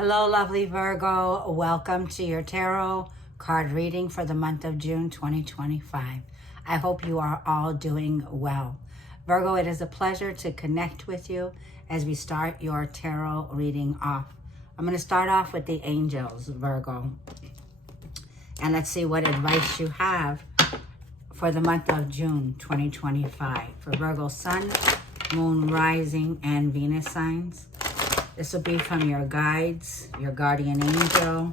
Hello, lovely Virgo. Welcome to your tarot card reading for the month of June 2025. I hope you are all doing well. Virgo, it is a pleasure to connect with you as we start your tarot reading off. I'm going to start off with the angels, Virgo. And let's see what advice you have for the month of June 2025 for Virgo Sun, Moon, Rising, and Venus signs. This will be from your guides, your guardian angel,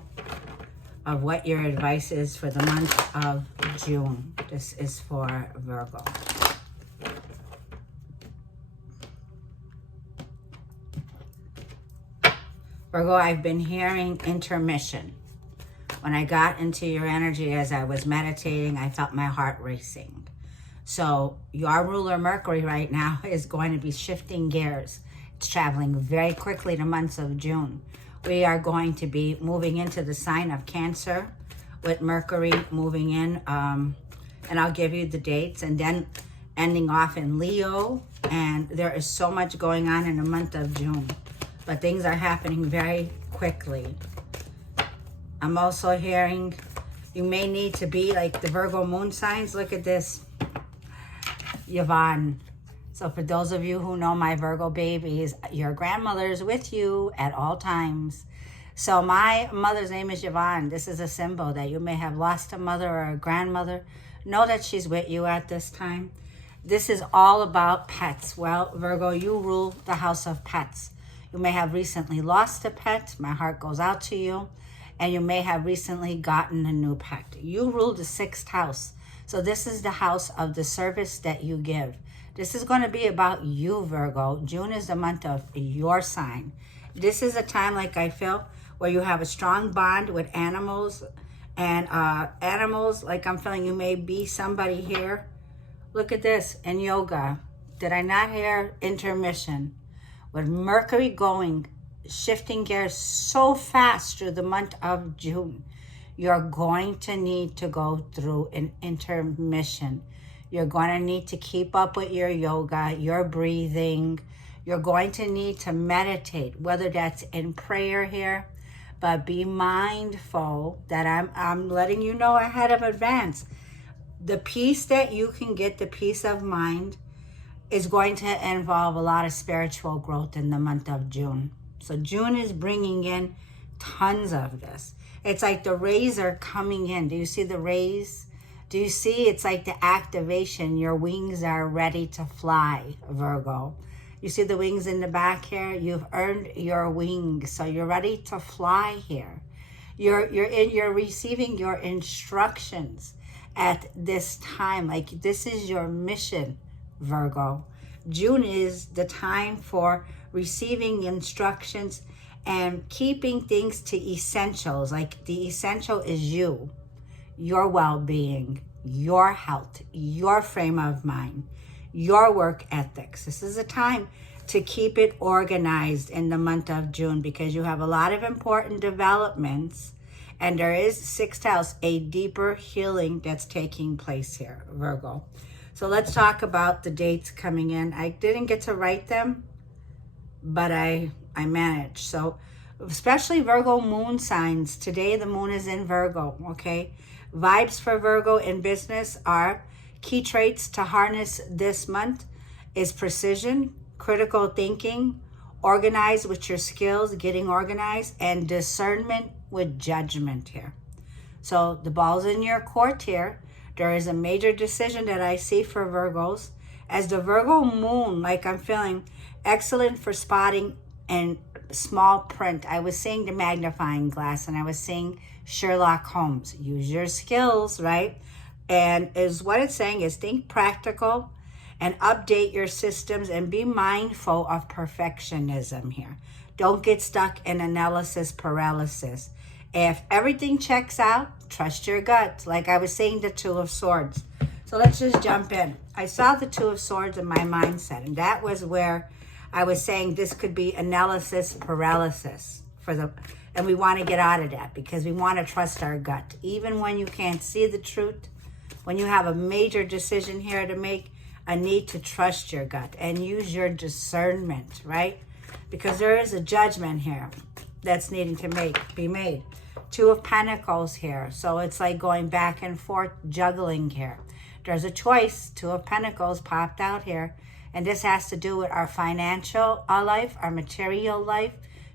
of what your advice is for the month of June. This is for Virgo. Virgo, I've been hearing intermission. When I got into your energy as I was meditating, I felt my heart racing. So your ruler Mercury right now is going to be shifting gears. It's traveling very quickly to months of June. We are going to be moving into the sign of Cancer with Mercury moving in. And I'll give you the dates, and then ending off in Leo. And there is so much going on in the month of June. But things are happening very quickly. I'm also hearing you may need to be like the Virgo moon signs. Look at this. Yvonne. So for those of you who know my Virgo babies, your grandmother is with you at all times. So my mother's name is Yvonne. This is a symbol that you may have lost a mother or a grandmother. Know that she's with you at this time. This is all about pets. Well, Virgo, you rule the house of pets. You may have recently lost a pet. My heart goes out to you. And you may have recently gotten a new pet. You rule the sixth house. So this is the house of the service that you give. This is going to be about you, Virgo. June is the month of your sign. This is a time, like I feel, where you have a strong bond with animals. And animals, like I'm feeling, you may be somebody here. Look at this, in yoga. Did I not hear intermission? With Mercury going, shifting gears so fast through the month of June, you're going to need to go through an intermission. You're going to need to keep up with your yoga, your breathing. You're going to need to meditate, whether that's in prayer here, but be mindful that I'm letting you know ahead of advance. The peace that you can get, the peace of mind, is going to involve a lot of spiritual growth in the month of June. So June is bringing in tons of this. It's like the rays are coming in. Do you see the rays? Do you see? It's like the activation. Your wings are ready to fly, Virgo. You see the wings in the back here? You've earned your wings, so you're ready to fly here. You're receiving your instructions at this time. Like this is your mission, Virgo. June is the time for receiving instructions and keeping things to essentials. Like the essential is you, your well-being, your health, your frame of mind, your work ethics. This is a time to keep it organized in the month of June because you have a lot of important developments, and there is sixth house, a deeper healing that's taking place here, Virgo. So let's talk about the dates coming in. I didn't get to write them, but I managed. So especially Virgo moon signs. Today the moon is in Virgo, okay? Vibes for Virgo in business are key traits to harness this month is precision, critical thinking, organized with your skills, getting organized, and discernment with judgment here. So the ball's in your court here. There is a major decision that I see for Virgos. As the Virgo moon, like I'm feeling, excellent for spotting and small print. I was seeing the magnifying glass and I was seeing Sherlock Holmes. Use your skills, right? And is what it's saying is think practical and update your systems and be mindful of perfectionism here. Don't get stuck in analysis paralysis. If everything checks out, trust your gut. Like I was saying, the Two of Swords. So let's just jump in. I saw the Two of Swords in my mindset, and that was where I was saying this could be analysis paralysis and we want to get out of that because we want to trust our gut. Even when you can't see the truth, when you have a major decision here to make, I need to trust your gut and use your discernment, right? Because there is a judgment here. that's needing to be made. Two of Pentacles here. So it's like going back and forth, juggling here. There's a choice. Two of Pentacles popped out here. And this has to do with our financial life, our material life.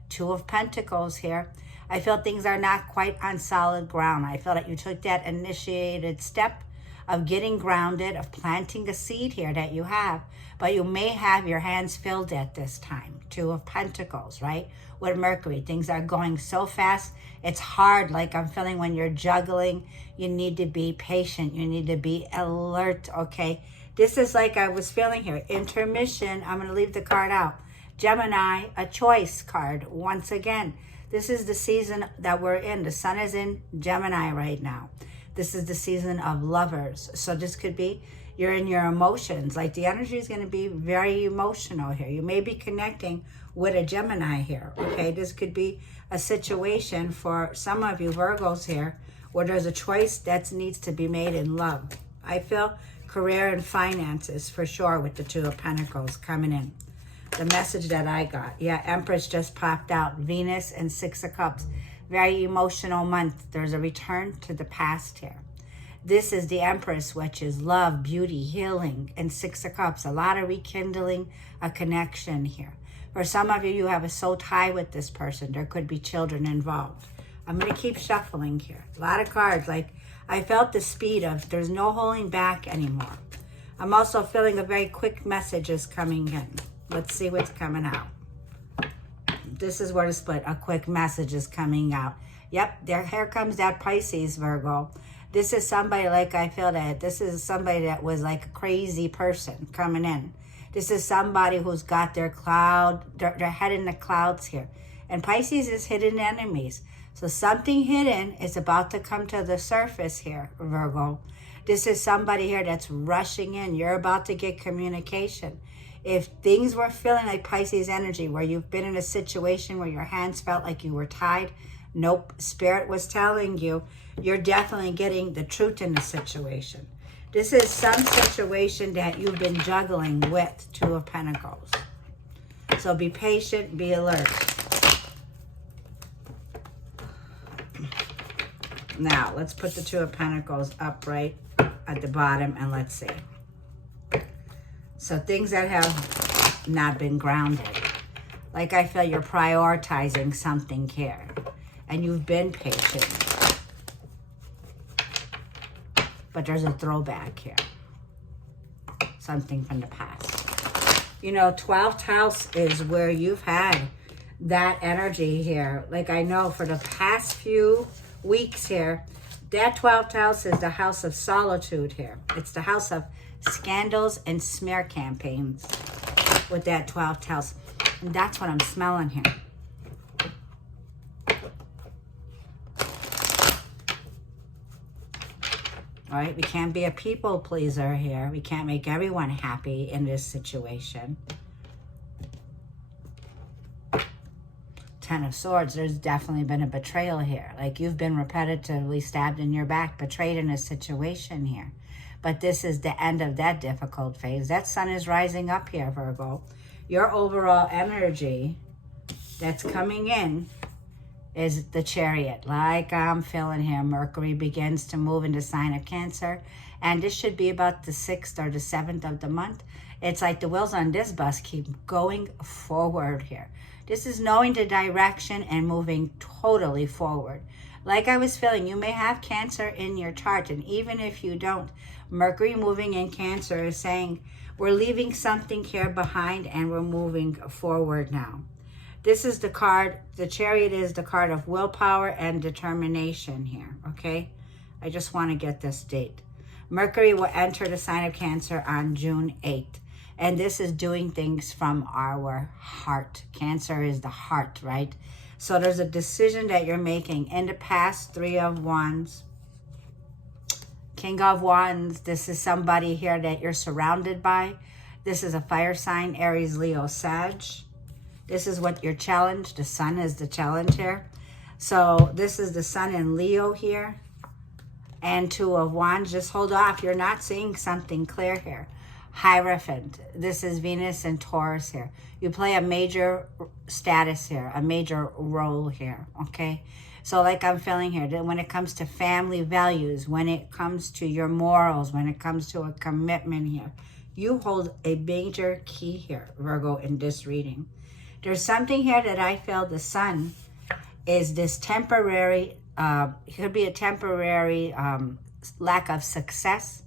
Two of Pentacles here. I feel things are not quite on solid ground. I feel that you took that initiated step of getting grounded, of planting a seed here that you have. But you may have your hands filled at this time. Two of Pentacles, right? With Mercury, things are going so fast. It's hard, like I'm feeling when you're juggling. You need to be patient. You need to be alert, okay? This is like I was feeling here. Intermission. I'm going to leave the card out. Gemini, a choice card. Once again, this is the season that we're in. The sun is in Gemini right now. This is the season of lovers. So this could be you're in your emotions. Like the energy is going to be very emotional here. You may be connecting with a Gemini here. Okay, this could be a situation for some of you Virgos here where there's a choice that needs to be made in love. I feel career and finances for sure with the Two of Pentacles coming in. The message that I got. Yeah, Empress just popped out. Venus and Six of Cups. Very emotional month. There's a return to the past here. This is the Empress, which is love, beauty, healing, and Six of Cups. A lot of rekindling, a connection here. For some of you, you have a soul tie with this person. There could be children involved. I'm going to keep shuffling here. A lot of cards. Like, I felt the speed of there's no holding back anymore. I'm also feeling a very quick message is coming in. Let's see what's coming out. This is where the split. A quick message is coming out. Yep, here comes that Pisces, Virgo. This is somebody like I feel that this is somebody that was like a crazy person coming in. This is somebody who's got their head in the clouds here. And Pisces is hidden enemies. So something hidden is about to come to the surface here, Virgo. This is somebody here that's rushing in. You're about to get communication. If things were feeling like Pisces energy, where you've been in a situation where your hands felt like you were tied, nope, Spirit was telling you, you're definitely getting the truth in the situation. This is some situation that you've been juggling with Two of Pentacles. So be patient, be alert. Now, let's put the Two of Pentacles up right at the bottom and let's see. So things that have not been grounded. Like I feel you're prioritizing something here. And you've been patient. But there's a throwback here. Something from the past. You know, 12th house is where you've had that energy here. Like I know for the past few weeks here, that 12th house is the house of solitude here. It's the house of scandals and smear campaigns with that 12th house. And that's what I'm smelling here. All right, we can't be a people pleaser here. We can't make everyone happy in this situation. Ten of Swords, there's definitely been a betrayal here. Like you've been repetitively stabbed in your back, betrayed in a situation here. But this is the end of that difficult phase. That sun is rising up here, Virgo. Your overall energy that's coming in is the Chariot. Like I'm feeling here, Mercury begins to move into sign of Cancer. And this should be about the 6th or the 7th of the month. It's like the wheels on this bus keep going forward here. This is knowing the direction and moving totally forward. Like I was feeling, you may have Cancer in your chart. And even if you don't, Mercury moving in Cancer is saying, we're leaving something here behind and we're moving forward now. This is the card, the Chariot is the card of willpower and determination here, okay? I just want to get this date. Mercury will enter the sign of Cancer on June 8th. And this is doing things from our heart. Cancer is the heart, right? So there's a decision that you're making. In the past, 3 of Wands. King of Wands, this is somebody here that you're surrounded by. This is a fire sign, Aries, Leo, Sag. This is what your challenge, the sun is the challenge here. So this is the sun in Leo here. And 2 of Wands, just hold off. You're not seeing something clear here. Hierophant. This is Venus and Taurus here. You play a major status here, a major role here, okay? So like I'm feeling here, that when it comes to family values, when it comes to your morals, when it comes to a commitment here, you hold a major key here, Virgo, in this reading. There's something here that I feel the sun is this temporary, it could be a temporary lack of success.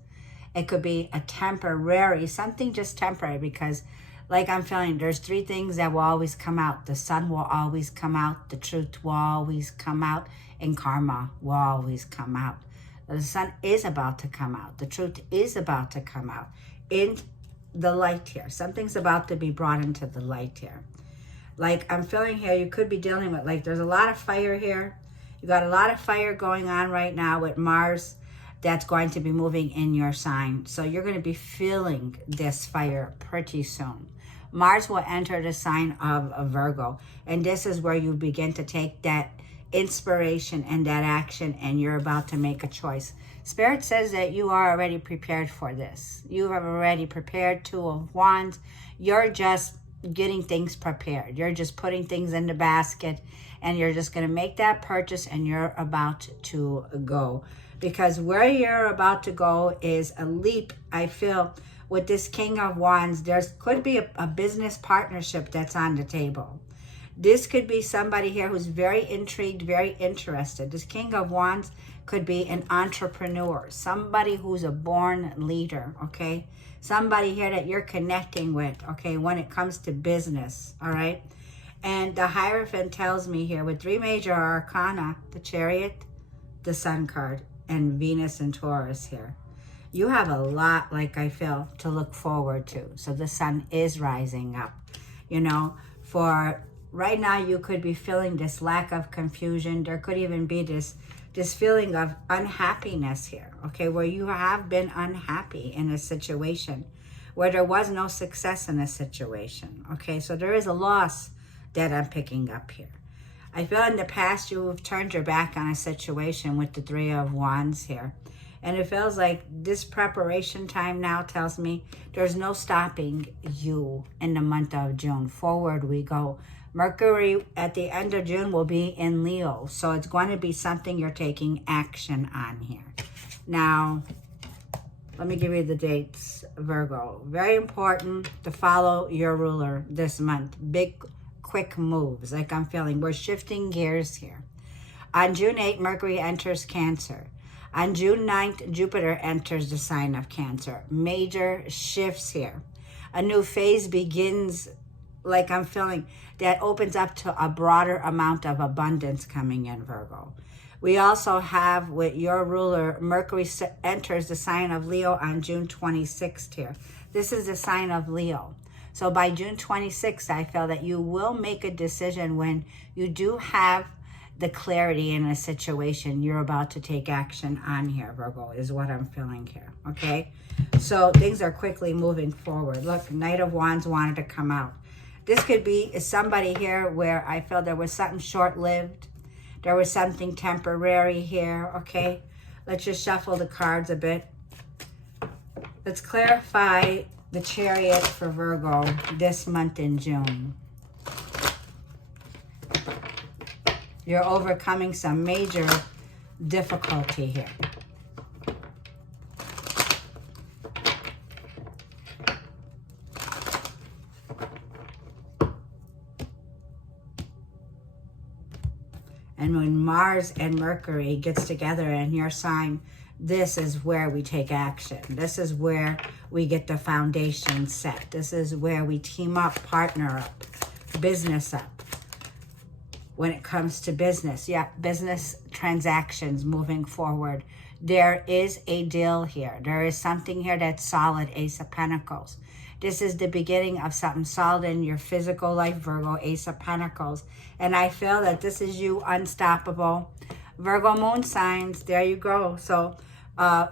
It could be a temporary, something just temporary, because like I'm feeling, there's three things that will always come out. The sun will always come out. The truth will always come out. And karma will always come out. The sun is about to come out. The truth is about to come out in the light here. Something's about to be brought into the light here. Like I'm feeling here, you could be dealing with, like there's a lot of fire here. You got a lot of fire going on right now with Mars that's going to be moving in your sign. So you're going to be feeling this fire pretty soon. Mars will enter the sign of Virgo. And this is where you begin to take that inspiration and that action, and you're about to make a choice. Spirit says that you are already prepared for this. You have already prepared. Two of Wands. You're just getting things prepared. You're just putting things in the basket, and you're just going to make that purchase, and you're about to go. Because where you're about to go is a leap, I feel. With this King of Wands, there could be a business partnership that's on the table. This could be somebody here who's very intrigued, very interested. This King of Wands could be an entrepreneur, somebody who's a born leader, okay? Somebody here that you're connecting with, okay, when it comes to business, all right? And the Hierophant tells me here with three major arcana, the Chariot, the Sun card, and Venus and Taurus here. You have a lot, like I feel, to look forward to. So the sun is rising up. You know, for right now, you could be feeling this lack of confusion. There could even be this feeling of unhappiness here, okay, where you have been unhappy in a situation, where there was no success in a situation, okay? So there is a loss that I'm picking up here. I feel in the past you have turned your back on a situation with the Three of Wands here. And it feels like this preparation time now tells me there's no stopping you in the month of June. Forward we go. Mercury at the end of June will be in Leo. So it's going to be something you're taking action on here. Now, let me give you the dates, Virgo. Very important to follow your ruler this month. Big, quick moves, like I'm feeling. We're shifting gears here. On June 8th, Mercury enters Cancer. On June 9th, Jupiter enters the sign of Cancer. Major shifts here. A new phase begins, like I'm feeling, that opens up to a broader amount of abundance coming in, Virgo. We also have, with your ruler, Mercury enters the sign of Leo on June 26th here. This is the sign of Leo. So by June 26th, I feel that you will make a decision when you do have the clarity in a situation you're about to take action on here, Virgo, is what I'm feeling here, okay? So things are quickly moving forward. Look, Knight of Wands wanted to come out. This could be somebody here where I feel there was something short-lived. There was something temporary here, okay? Let's just shuffle the cards a bit. Let's clarify the Chariot for Virgo this month in June. You're overcoming some major difficulty here. And when Mars and Mercury gets together in your sign, this is where we take action. This is where we get the foundation set. This is where we team up, partner up, business up. When it comes to business, yeah, business transactions moving forward. There is a deal here. There is something here that's solid, Ace of Pentacles. This is the beginning of something solid in your physical life, Virgo, Ace of Pentacles. And I feel that this is you, unstoppable. Virgo moon signs, there you go. So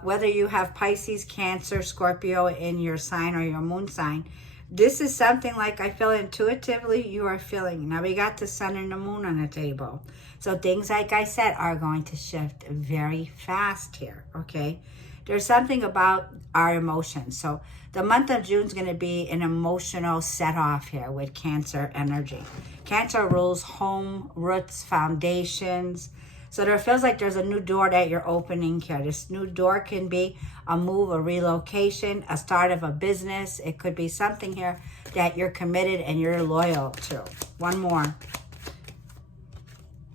whether you have Pisces, Cancer, Scorpio in your sign or your moon sign, this is something like I feel intuitively you are feeling. Now we got the sun and the moon on the table. So things, like I said, are going to shift very fast here, okay? There's something about our emotions. So the month of June is going to be an emotional set-off here with Cancer energy. Cancer rules home, roots, foundations. So there feels like there's a new door that you're opening here. This new door can be a move, a relocation, a start of a business. It could be something here that you're committed and you're loyal to. One more.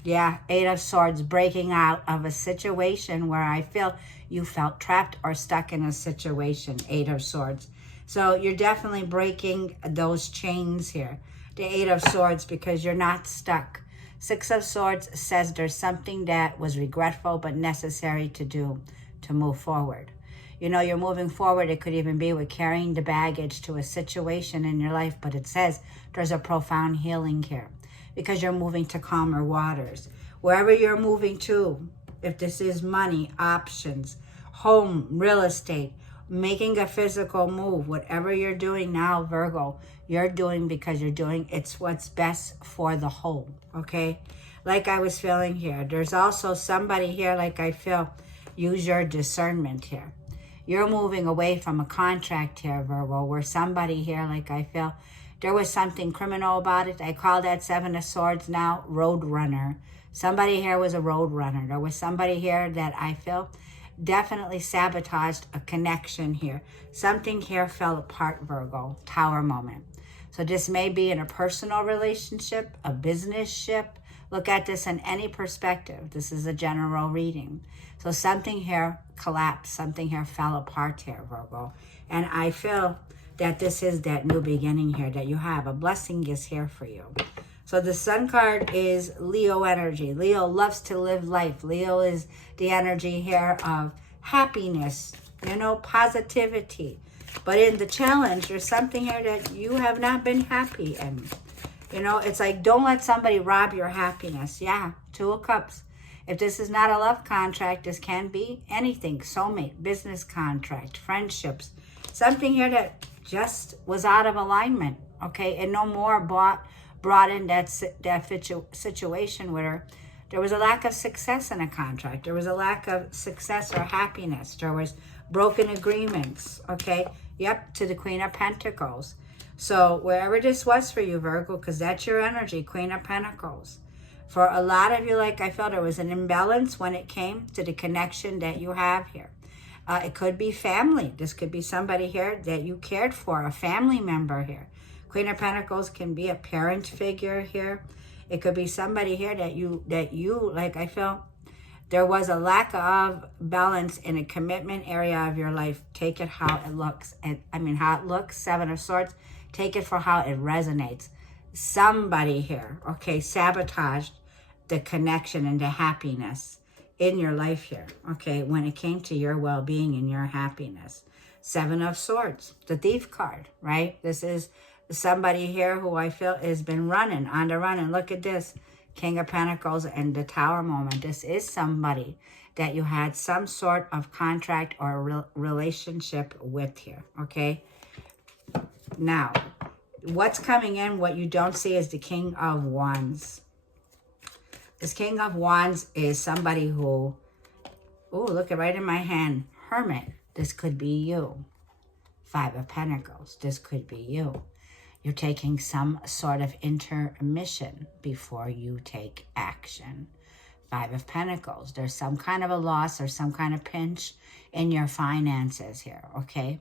Yeah, Eight of Swords, breaking out of a situation where I feel you felt trapped or stuck in a situation. Eight of Swords. So you're definitely breaking those chains here. The Eight of Swords, because you're not stuck. Six of Swords says there's something that was regretful but necessary to do to move forward. You know, you're moving forward. It could even be with carrying the baggage to a situation in your life, but it says there's a profound healing here because you're moving to calmer waters. Wherever you're moving to, if this is money, options, home, real estate, making a physical move, whatever you're doing now, Virgo, you're doing because you're doing it's what's best for the whole, okay? Like I was feeling here. There's also somebody here, like I feel, use your discernment here. You're moving away from a contract here, Virgo, where somebody here, like I feel, there was something criminal about it. I call that Seven of Swords now, road runner. Somebody here was a road runner. There was somebody here that I feel definitely sabotaged a connection here. Something here fell apart, Virgo. Tower moment. So this may be in a personal relationship, a business ship. Look at this in any perspective. This is a general reading. So something here collapsed. Something here fell apart here, Virgo. And I feel that this is that new beginning here that you have. A blessing is here for you. So the Sun card is Leo energy. Leo loves to live life. Leo is the energy here of happiness, you know, positivity. But in the challenge, there's something here that you have not been happy in. You know, it's like, don't let somebody rob your happiness. Yeah, Two of Cups. If this is not a love contract, this can be anything. Soulmate, business contract, friendships. Something here that just was out of alignment, okay? And no more brought in that situation where there was a lack of success in a contract. There was a lack of success or happiness. There was broken agreements, okay? Yep, to the Queen of Pentacles. So wherever this was for you, Virgo, because that's your energy, Queen of Pentacles. For a lot of you, like I felt, there was an imbalance when it came to the connection that you have here. It could be family. This could be somebody here that you cared for, a family member here. Queen of Pentacles can be a parent figure here. It could be somebody here that you like I feel there was a lack of balance in a commitment area of your life. Take it how it looks. And I mean how it looks, Seven of Swords. Take it for how it resonates. Somebody here, okay, sabotaged the connection and the happiness in your life here, okay, when it came to your well-being and your happiness. Seven of Swords, the Thief card, right? This is somebody here who I feel has been running, on the run. And look at this, King of Pentacles and the Tower moment. This is somebody that you had some sort of contract or relationship with here, okay? Now, what's coming in, what you don't see is the King of Wands. This King of Wands is somebody who, oh, look at right in my hand, Hermit. This could be you. Five of Pentacles. This could be you. You're taking some sort of intermission before you take action. Five of Pentacles. There's some kind of a loss or some kind of pinch in your finances here, okay?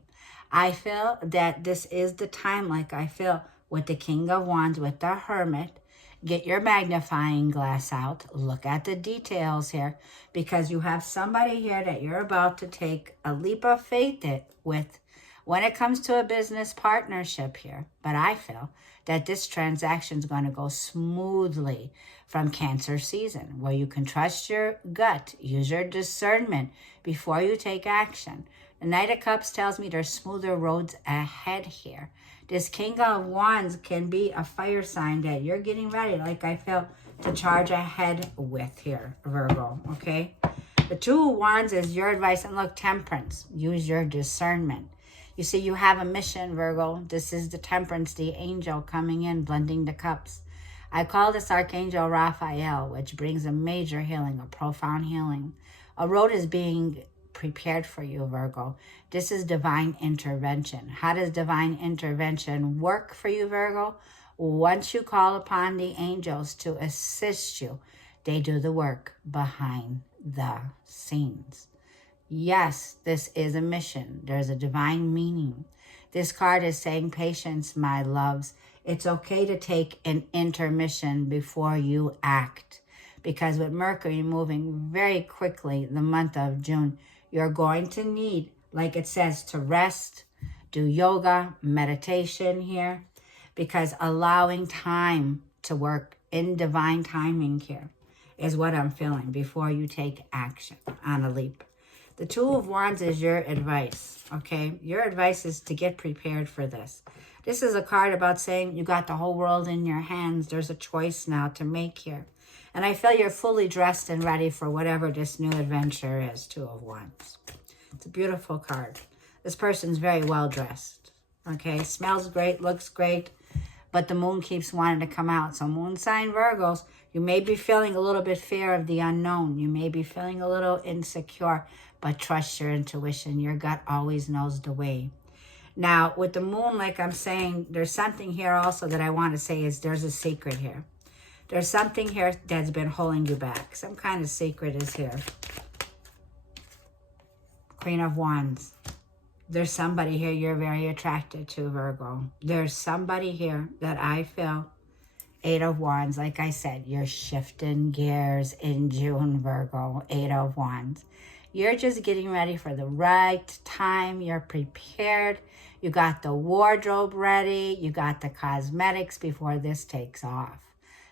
I feel that this is the time, like I feel with the King of Wands, with the Hermit. Get your magnifying glass out. Look at the details here, because you have somebody here that you're about to take a leap of faith with when it comes to a business partnership here. But I feel that this transaction is going to go smoothly from Cancer season, where you can trust your gut, use your discernment before you take action. The Knight of Cups tells me there's smoother roads ahead here. This King of Wands can be a fire sign that you're getting ready, like I felt, to charge ahead with here, Virgo, okay? The Two of Wands is your advice. And look, Temperance, use your discernment. You see, you have a mission, Virgo. This is the Temperance, the angel coming in, blending the cups. I call this Archangel Raphael, which brings a major healing, a profound healing. A road is being prepared for you, Virgo. This is divine intervention. How does divine intervention work for you, Virgo? Once you call upon the angels to assist you, they do the work behind the scenes. Yes, this is a mission. There's a divine meaning. This card is saying, patience, my loves. It's okay to take an intermission before you act. Because with Mercury moving very quickly the month of June, you're going to need, like it says, to rest, do yoga, meditation here. Because allowing time to work in divine timing here is what I'm feeling before you take action on a leap. The Two of Wands is your advice, okay? Your advice is to get prepared for this. This is a card about saying you got the whole world in your hands. There's a choice now to make here. And I feel you're fully dressed and ready for whatever this new adventure is, Two of Wands. It's a beautiful card. This person's very well dressed, okay? Smells great, looks great, but the moon keeps wanting to come out. So moon sign Virgos, you may be feeling a little bit fear of the unknown. You may be feeling a little insecure, but trust your intuition. Your gut always knows the way. Now, with the moon, like I'm saying, there's something here also that I want to say is there's a secret here. There's something here that's been holding you back. Some kind of secret is here. Queen of Wands. There's somebody here you're very attracted to, Virgo. There's somebody here that I feel. Eight of Wands, like I said, you're shifting gears in June, Virgo. Eight of Wands. You're just getting ready for the right time. You're prepared. You got the wardrobe ready. You got the cosmetics before this takes off.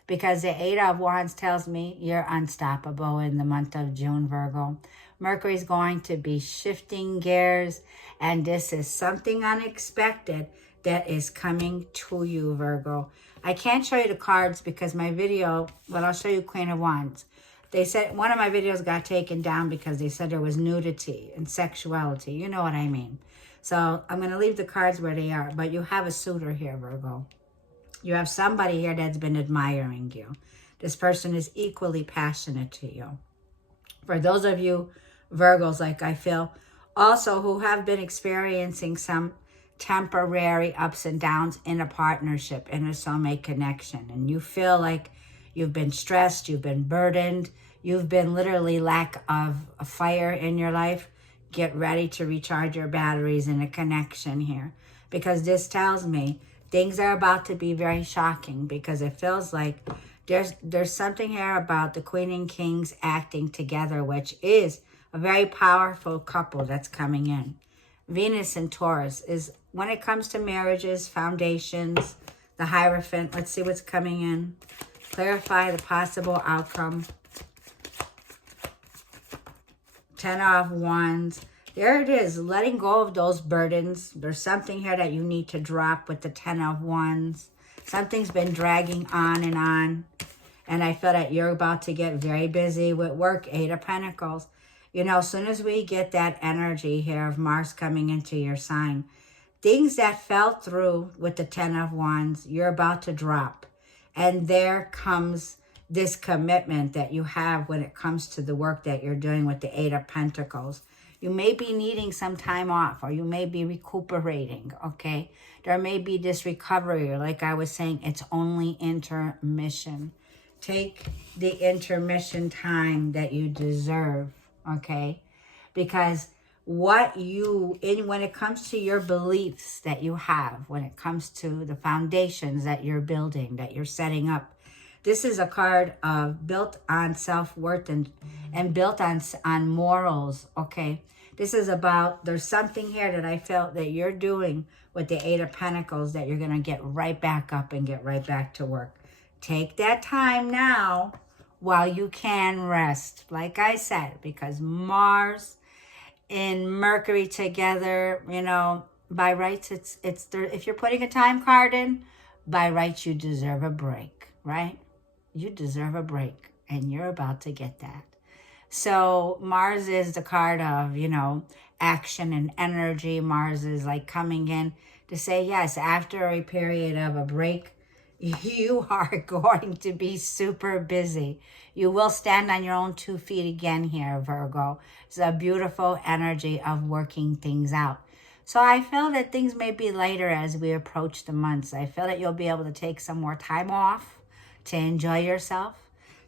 Because the Eight of Wands tells me you're unstoppable in the month of June, Virgo. Mercury's going to be shifting gears, and this is something unexpected that is coming to you, Virgo. I can't show you the cards because my video, well, I'll show you Queen of Wands. They said one of my videos got taken down because they said there was nudity and sexuality. You know what I mean. So I'm going to leave the cards where they are. But you have a suitor here, Virgo. You have somebody here that's been admiring you. This person is equally passionate to you. For those of you Virgos, like I feel, also who have been experiencing some temporary ups and downs in a partnership, in a soulmate connection. And you feel like you've been stressed, you've been burdened, you've been literally lack of a fire in your life. Get ready to recharge your batteries in a connection here. Because this tells me things are about to be very shocking, because it feels like there's something here about the Queen and Kings acting together, which is a very powerful couple that's coming in. Venus and Taurus is, when it comes to marriages, foundations, the Hierophant, let's see what's coming in. Clarify the possible outcome. Ten of Wands. There it is, letting go of those burdens. There's something here that you need to drop with the Ten of Wands. Something's been dragging on. And I feel that you're about to get very busy with work. Eight of Pentacles. You know, as soon as we get that energy here of Mars coming into your sign, things that fell through with the Ten of Wands, you're about to drop. And there comes this commitment that you have when it comes to the work that you're doing with the Eight of Pentacles. You may be needing some time off, or you may be recuperating, okay? There may be this recovery, like I was saying, it's only intermission. Take the intermission time that you deserve, okay? Because when it comes to your beliefs that you have, when it comes to the foundations that you're building, that you're setting up, this is a card of built on self-worth and built on morals, okay? This is about, there's something here that I felt that you're doing with the Eight of Pentacles that you're going to get right back up and get right back to work. Take that time now while you can rest, like I said, because Mars and Mercury together, you know, by rights, if you're putting a time card in, by rights, you deserve a break, right? You deserve a break, and you're about to get that. So Mars is the card of, you know, action and energy. Mars is like coming in to say, yes, after a period of a break, you are going to be super busy. You will stand on your own 2 feet again here, Virgo. It's a beautiful energy of working things out. So I feel that things may be lighter as we approach the months. I feel that you'll be able to take some more time off to enjoy yourself,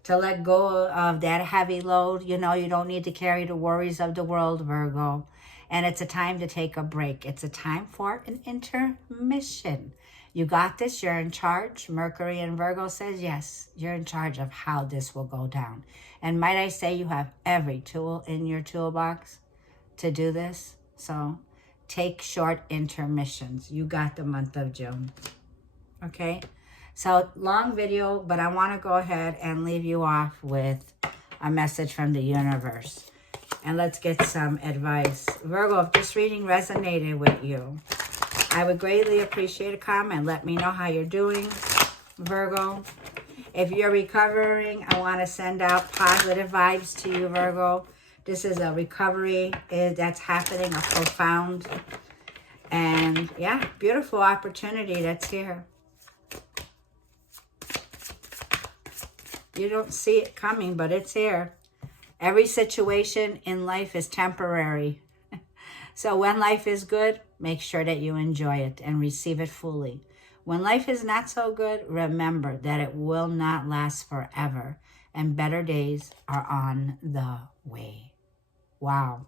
to let go of that heavy load. You know, you don't need to carry the worries of the world, Virgo. And it's a time to take a break. It's a time for an intermission. You got this. You're in charge. Mercury in Virgo says, yes, you're in charge of how this will go down. And might I say, you have every tool in your toolbox to do this. So take short intermissions. You got the month of June. Okay? So long video, but I want to go ahead and leave you off with a message from the universe. And let's get some advice. Virgo, if this reading resonated with you, I would greatly appreciate a comment. Let me know how you're doing, Virgo. If you're recovering, I want to send out positive vibes to you, Virgo. This is a recovery that's happening, a profound and, yeah, beautiful opportunity that's here. You don't see it coming, but it's here. Every situation in life is temporary. So when life is good, make sure that you enjoy it and receive it fully. When life is not so good, remember that it will not last forever, and better days are on the way. Wow.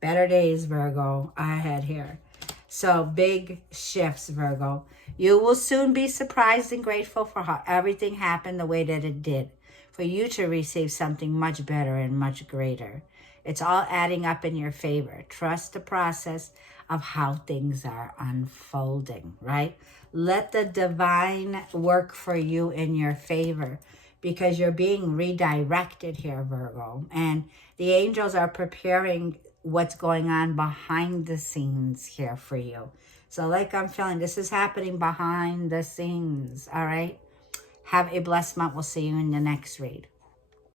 Better days, Virgo, ahead here. So big shifts, Virgo. You will soon be surprised and grateful for how everything happened the way that it did, for you to receive something much better and much greater. It's all adding up in your favor. Trust the process of how things are unfolding, right? Let the divine work for you in your favor, because you're being redirected here, Virgo. And the angels are preparing what's going on behind the scenes here for you. So like I'm feeling, this is happening behind the scenes, all right? Have a blessed month. We'll see you in the next read.